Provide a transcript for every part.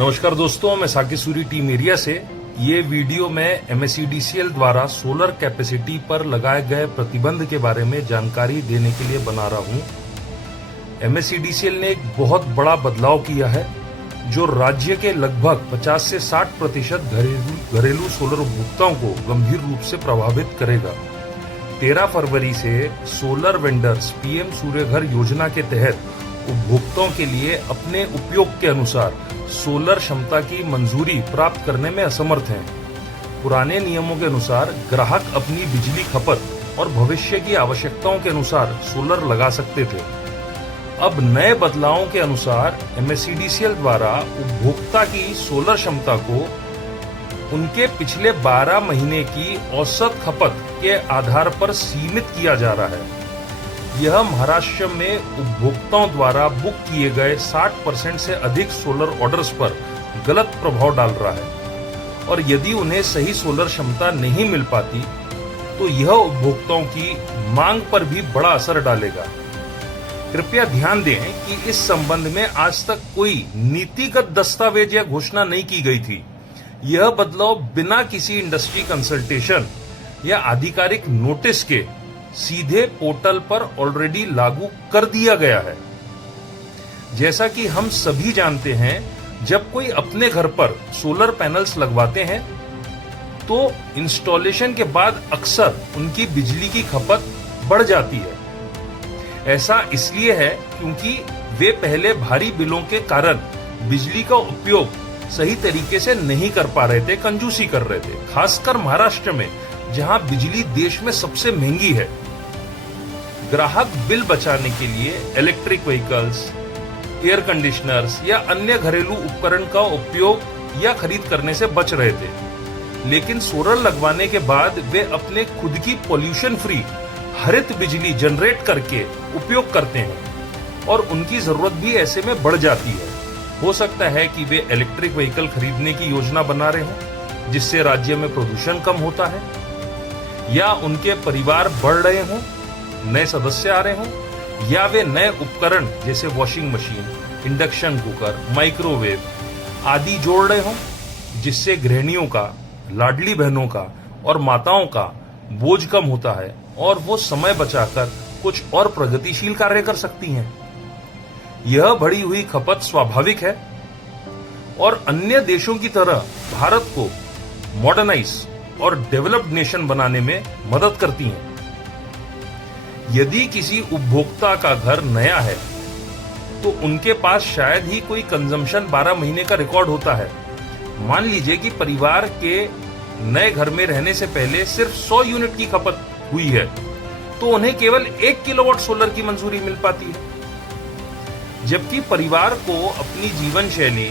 नमस्कार दोस्तों, मैं साकिब सूरी टीम एरिया से। ये वीडियो मैं MSEDCL द्वारा सोलर कैपेसिटी पर लगाए गए प्रतिबंध के बारे में जानकारी देने के लिए बना रहा हूं। MSEDCL ने एक बहुत बड़ा बदलाव किया है जो राज्य के लगभग 50 से 60% घरेलू सोलर उपभोक्ताओं को गंभीर रूप से प्रभावित करेगा। 13 फरवरी से सोलर वेंडर्स PM सूर्यघर योजना के तहत उपभोक्ताओं के लिए अपने उपयोग के अनुसार सोलर क्षमता की मंजूरी प्राप्त करने में असमर्थ हैं। पुराने नियमों के अनुसार ग्राहक अपनी बिजली खपत और भविष्य की आवश्यकताओं के अनुसार सोलर लगा सकते थे। अब नए बदलावों के अनुसार MSEDCL द्वारा उपभोक्ता की सोलर क्षमता को उनके पिछले 12 महीने की औसत खपत के आधार पर सीमित किया जा रहा है। यह महाराष्ट्र में उपभोक्ताओं द्वारा बुक किए गए 60% से अधिक सोलर ऑर्डर्स पर गलत प्रभाव डाल रहा है और यदि उन्हें सही सोलर क्षमता नहीं मिल पाती तो यह उपभोक्ताओं की मांग पर भी बड़ा असर डालेगा। कृपया ध्यान दें कि इस संबंध में आज तक कोई नीतिगत दस्तावेज या घोषणा नहीं की गई थी। यह बदलाव बिना किसी इंडस्ट्री कंसल्टेशन या आधिकारिक नोटिस के सीधे पोर्टल पर ऑलरेडी लागू कर दिया गया है। जैसा कि हम सभी जानते हैं, जब कोई अपने घर पर सोलर पैनल्स लगवाते हैं तो इंस्टॉलेशन के बाद अक्सर उनकी बिजली की खपत बढ़ जाती है। ऐसा इसलिए है क्योंकि वे पहले भारी बिलों के कारण बिजली का उपयोग सही तरीके से नहीं कर पा रहे थे, कंजूसी कर रहे थे, खासकर महाराष्ट्र में जहां बिजली देश में सबसे महंगी है। ग्राहक बिल बचाने के लिए इलेक्ट्रिक व्हीकल्स, एयर कंडीशनर्स या अन्य घरेलू उपकरण का उपयोग या खरीद करने से बच रहे थे, लेकिन सोलर लगवाने के बाद वे अपने खुद की पॉल्यूशन फ्री हरित बिजली जनरेट करके उपयोग करते हैं और उनकी जरूरत भी ऐसे में बढ़ जाती है। हो सकता है कि वे इलेक्ट्रिक व्हीकल खरीदने की योजना बना रहे हों जिससे राज्य में प्रदूषण कम होता है, या उनके परिवार बढ़ रहे हों, नए सदस्य आ रहे हों, या वे नए उपकरण जैसे washing machine, induction cooker, microwave आदि जोड़ रहे हों जिससे गृहिणियों का, लाडली बहनों का और माताओं का बोझ कम होता है और वो समय बचाकर कुछ और प्रगतिशील कार्य कर सकती हैं। यह बढ़ी हुई खपत स्वाभाविक है और अन्य देशों की तरह भारत को मॉडर्नाइज और डेवलप्ड नेशन बनाने में मदद करती हैं। यदि किसी उपभोक्ता का घर नया है तो उनके पास शायद ही कोई कंजम्पशन 12 महीने का रिकॉर्ड होता है। मान लीजिए कि परिवार के नए घर में रहने से पहले सिर्फ 100 यूनिट की खपत हुई है तो उन्हें केवल 1 किलोवाट सोलर की मंजूरी मिल पाती है, जबकि परिवार को अपनी जीवन शैली,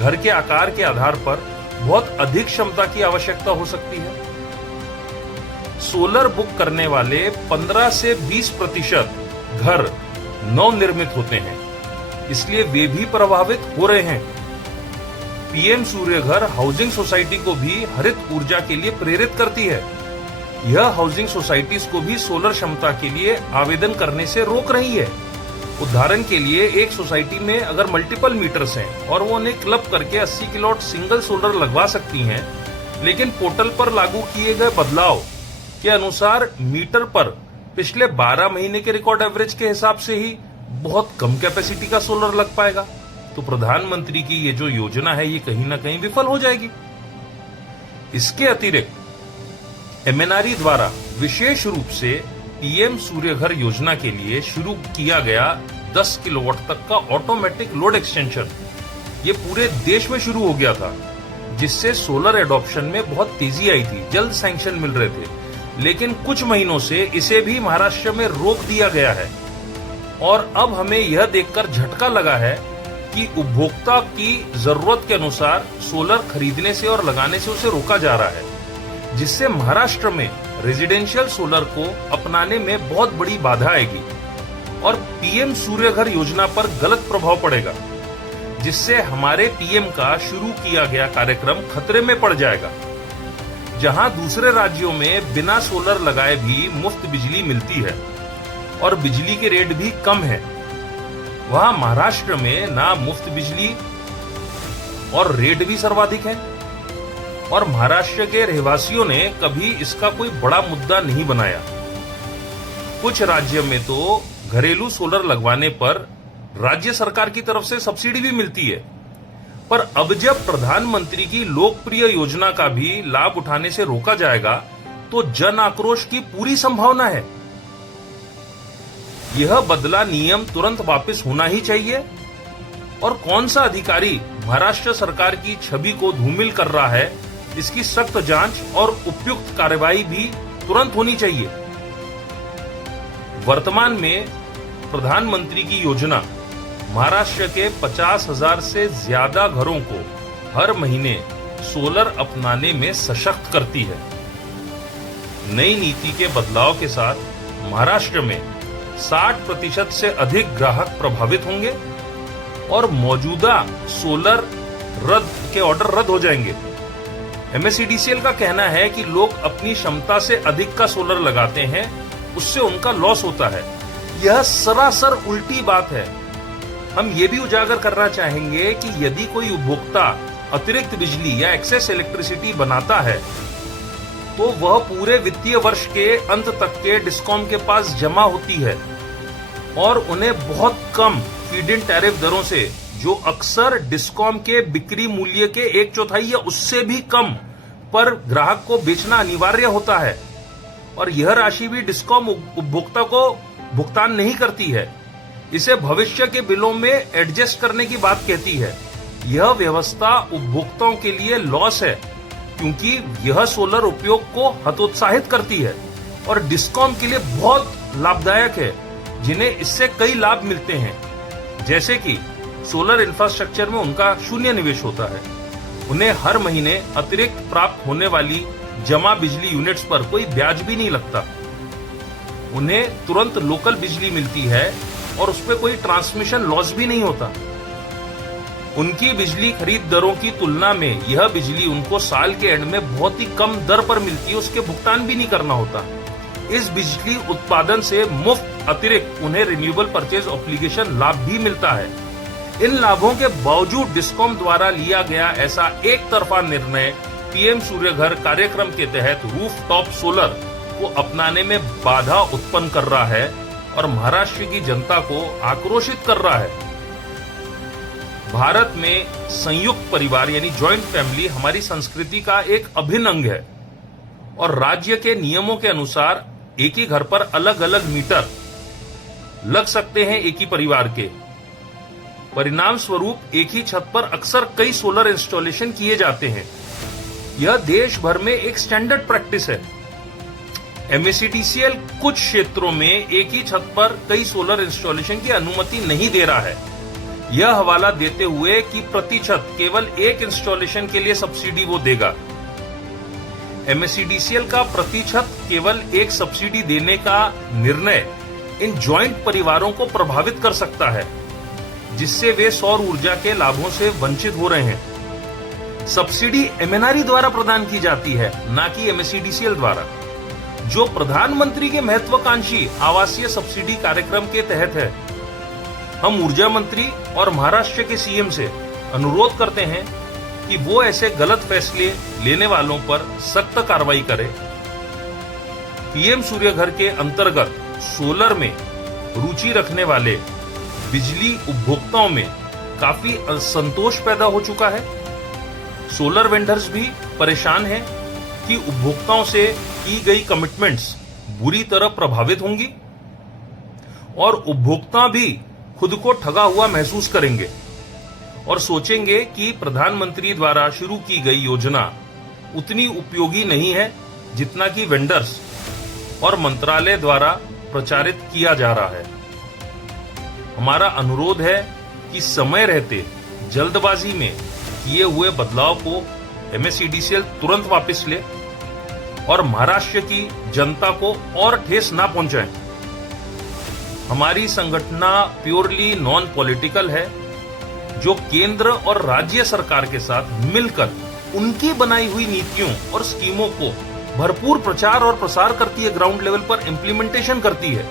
घर के आकार के आधार पर बहुत अधिक क्षमता की आवश्यकता हो सकती है। सोलर बुक करने वाले 15 से 20% घर नवनिर्मित होते हैं, इसलिए वे भी प्रभावित हो रहे हैं। PM सूर्यघर हाउसिंग सोसाइटी को भी हरित ऊर्जा के लिए प्रेरित करती है। यह हाउसिंग सोसाइटीज को भी सोलर क्षमता के लिए आवेदन करने से रोक रही है। उदाहरण के लिए एक सोसाइटी में अगर मल्टीपल मीटर्स हैं और वो उन्हें क्लब करके 80 किलोवाट सिंगल सोलर लगवा सकती हैं, लेकिन पोर्टल पर लागू किए गए बदलाव के अनुसार मीटर पर पिछले 12 महीने के रिकॉर्ड एवरेज के हिसाब से ही बहुत कम कैपेसिटी का सोलर लग पाएगा, तो प्रधानमंत्री की ये जो योजना है ये कहीं ना कहीं विफल हो जाएगी। इसके अतिरिक्त MNRE द्वारा विशेष रूप से PM सूर्यघर योजना के लिए शुरू किया गया 10 किलोवाट तक का ऑटोमेटिक लोड एक्सटेंशन ये पूरे देश में शुरू हो गया था, जिससे सोलर एडॉप्शन में बहुत तेजी आई थी, जल्द सैंक्शन मिल रहे थे। लेकिन कुछ महीनों से इसे भी महाराष्ट्र में रोक दिया गया है और अब हमें यह देखकर झटका लगा है कि उपभोक्ता की जरूरत के अनुसार सोलर खरीदने से और लगाने से उसे रोका जा रहा है, जिससे महाराष्ट्र में रेजिडेंशियल सोलर को अपनाने में बहुत बड़ी बाधा आएगी और PM सूर्यघर योजना पर गलत प्रभाव पड़ेगा, जिससे हमारे PM का शुरू किया गया कार्यक्रम खतरे में पड़ जाएगा। जहां दूसरे राज्यों में बिना सोलर लगाए भी मुफ्त बिजली मिलती है और बिजली के रेट भी कम है, वहां महाराष्ट्र में ना मुफ्त बिजली और रेट भी सर्वाधिक है। और महाराष्ट्र के रहवासियों ने कभी इसका कोई बड़ा मुद्दा नहीं बनाया। कुछ राज्य में तो घरेलू सोलर लगवाने पर राज्य सरकार की तरफ से सब्सिडी भी मिलती है। पर अब जब प्रधानमंत्री की लोकप्रिय योजना का भी लाभ उठाने से रोका जाएगा तो जन आक्रोश की पूरी संभावना है। यह बदला नियम तुरंत वापस होना ही चाहिए। और कौन सा अधिकारी महाराष्ट्र सरकार की छवि को धूमिल कर रहा है, इसकी सख्त जांच और उपयुक्त कार्यवाही भी तुरंत होनी चाहिए। वर्तमान में प्रधानमंत्री की योजना महाराष्ट्र के 50,000 से ज्यादा घरों को हर महीने सोलर अपनाने में सशक्त करती है। नई नीति के बदलाव के साथ महाराष्ट्र में 60% से अधिक ग्राहक प्रभावित होंगे और मौजूदा सोलर के ऑर्डर रद्द हो जाएंगे। MSEDCL का कहना है कि लोग अपनी क्षमता से अधिक का सोलर लगाते हैं, उससे उनका लॉस होता है। यह सरासर उल्टी बात है। हम ये भी उजागर करना चाहेंगे कि यदि कोई उपभोक्ता अतिरिक्त बिजली या एक्सेस इलेक्ट्रिसिटी बनाता है तो वह पूरे वित्तीय वर्ष के अंत तक के डिस्कॉम के पास जमा होती है और उन्हें बहुत कम फीड इन टैरिफ दरों से, जो अक्सर डिस्कॉम के बिक्री मूल्य के 1/4 या उससे भी कम पर ग्राहक को बेचना अनिवार्य होता है। और यह राशि भी डिस्कॉम उपभोक्ता को भुगतान नहीं करती है। इसे भविष्य के बिलों में एडजस्ट करने की बात कहती है। यह व्यवस्था उपभोक्ताओं के लिए लॉस है क्योंकि यह सोलर उपयोग को हतोत्साहित करती है और डिस्कॉम के लिए बहुत लाभदायक है, जिन्हें इससे कई लाभ मिलते हैं, जैसे कि सोलर इंफ्रास्ट्रक्चर में उनका शून्य निवेश होता है। उन्हें हर महीने अतिरिक्त प्राप्त होने वाली जमा बिजली यूनिट्स पर कोई ब्याज भी नहीं लगता। उन्हें तुरंत लोकल बिजली मिलती है और उस पर कोई ट्रांसमिशन लॉस भी नहीं होता। उनकी बिजली खरीद दरों की तुलना में यह बिजली उनको साल के एंड में बहुत ही कम दर पर मिलती है, उसके भुगतान भी नहीं करना होता। इस बिजली उत्पादन से मुफ्त अतिरिक्त उन्हें रिन्यूएबल परचेज ऑब्लिगेशन लाभ भी मिलता है। इन लाभों के बावजूद डिस्कॉम द्वारा लिया गया ऐसा एक तरफा निर्णय पीएम सूर्य घर कार्यक्रम के तहत रूफटॉप सोलर को अपनाने में बाधा उत्पन्न कर रहा है और महाराष्ट्र की जनता को आक्रोशित कर रहा है। भारत में संयुक्त परिवार यानी जॉइंट फैमिली हमारी संस्कृति का एक अभिन्न अंग है और राज्य के नियमों के अनुसार एक ही घर पर अलग अलग मीटर लग सकते हैं एक ही परिवार के। परिणाम स्वरूप एक ही छत पर अक्सर कई सोलर इंस्टॉलेशन किए जाते हैं। यह देश भर में एक स्टैंडर्ड प्रैक्टिस है। MSEDCL कुछ क्षेत्रों में एक ही छत पर कई सोलर इंस्टॉलेशन की अनुमति नहीं दे रहा है, यह हवाला देते हुए कि प्रति छत केवल एक इंस्टॉलेशन के लिए सब्सिडी वो देगा। MSEDCL का प्रति छत केवल एक सब्सिडी देने का निर्णय इन जॉइंट परिवारों को प्रभावित कर सकता है, जिससे वे सौर ऊर्जा के लाभों से वंचित हो रहे हैं। सब्सिडी MNRE द्वारा प्रदान की जाती है, न कि MSEDCL द्वारा, जो प्रधानमंत्री के महत्वाकांक्षी आवासीय सब्सिडी कार्यक्रम के तहत है। हम ऊर्जा मंत्री और महाराष्ट्र के सीएम से अनुरोध करते हैं कि वो ऐसे गलत फैसले लेने वालों पर सख्त कार्रवाई करें। पीएम सूर्य घर के अंतर्गत सोलर में रुचि रखने वाले बिजली उपभोक्ताओं में काफी असंतोष पैदा हो चुका है। सोलर वेंडर्स भी परेशान हैं कि उपभोक्ताओं से की गई कमिटमेंट्स बुरी तरह प्रभावित होंगी और उपभोक्ता भी खुद को ठगा हुआ महसूस करेंगे और सोचेंगे कि प्रधानमंत्री द्वारा शुरू की गई योजना उतनी उपयोगी नहीं है जितना कि वेंडर्स और मंत्रालय द्वारा प्रचारित किया जा रहा है। हमारा अनुरोध है कि समय रहते जल्दबाजी में किए हुए बदलाव को MSEDCL तुरंत वापस ले और महाराष्ट्र की जनता को और ठेस ना पहुंचाए। हमारी संगठना प्योरली नॉन पॉलिटिकल है, जो केंद्र और राज्य सरकार के साथ मिलकर उनकी बनाई हुई नीतियों और स्कीमों को भरपूर प्रचार और प्रसार करती है, ग्राउंड लेवल पर इंप्लीमेंटेशन करती है,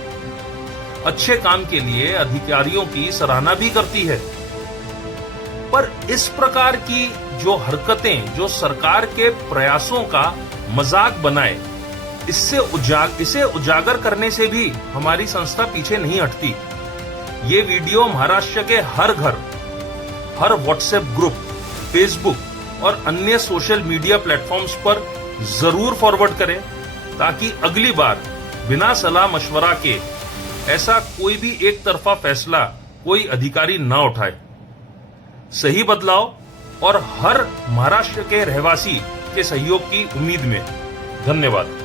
अच्छे काम के लिए अधिकारियों की सराहना भी करती है। पर इस प्रकार की जो हरकतें जो सरकार के प्रयासों का मजाक बनाए, इसे उजागर करने से भी हमारी संस्था पीछे नहीं हटती। ये वीडियो महाराष्ट्र के हर घर, हर व्हाट्सएप ग्रुप, फेसबुक और अन्य सोशल मीडिया प्लेटफॉर्म्स पर जरूर फॉरवर्ड करें, ताकि अगली बार बिना सलाह मशवरा के ऐसा कोई भी एक तरफा फैसला कोई अधिकारी ना उठाए। सही बदलाव और हर महाराष्ट्र के रहवासी के सहयोग की उम्मीद में धन्यवाद।